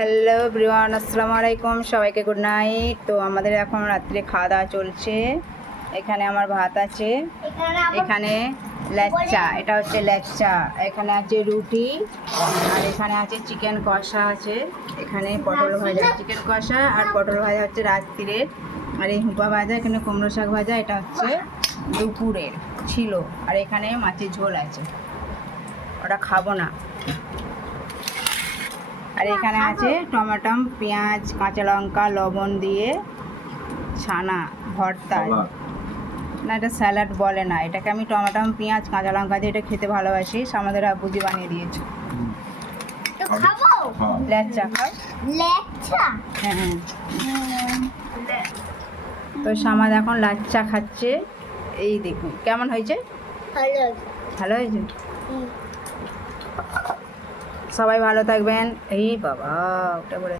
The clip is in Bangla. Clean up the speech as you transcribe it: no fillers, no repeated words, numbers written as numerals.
হ্যালো এভরিওয়ান, আসসালামু আলাইকুম, সবাইকে গুড নাইট। তো আমাদের এখন রাত্রে খাওয়া দাওয়া চলছে। এখানে আমার ভাত আছে, এখানে ল্যাচ্চা, এটা হচ্ছে ল্যাচ্চা, এখানে আছে রুটি, আর এখানে আছে চিকেন কষা আছে, এখানে পটল ভাজা, চিকেন কষা আর পটল ভাজা হচ্ছে রাত্রিরের, আর এই হুঁপা ভাজা, এখানে কুমড়ো শাক ভাজা, এটা হচ্ছে দুপুরের ছিল, আর এখানে মাছের ঝোল আছে, ওটা খাবো না। আর এখানে আছে টমেটো, পেঁয়াজ, কাঁচা লঙ্কা, লবণ দিয়ে ছানা ভর্তা। না, এটা স্যালাড বলে না, এটাকে আমি টমেটো, পেঁয়াজ, কাঁচা লঙ্কা দিয়ে এটা খেতে ভালোবাসি। আমাদের আব্বুজি বানিয়ে দিয়েছে। ল্যাচ্চা খাও। হ্যাঁ, তো সামাদ এখন লাচ্চা খাচ্ছে। এই দেখুন কেমন হয়েছে, ভালো হয়েছে। সবাই ভালো থাকবেন। এই বাবা ওটা বলে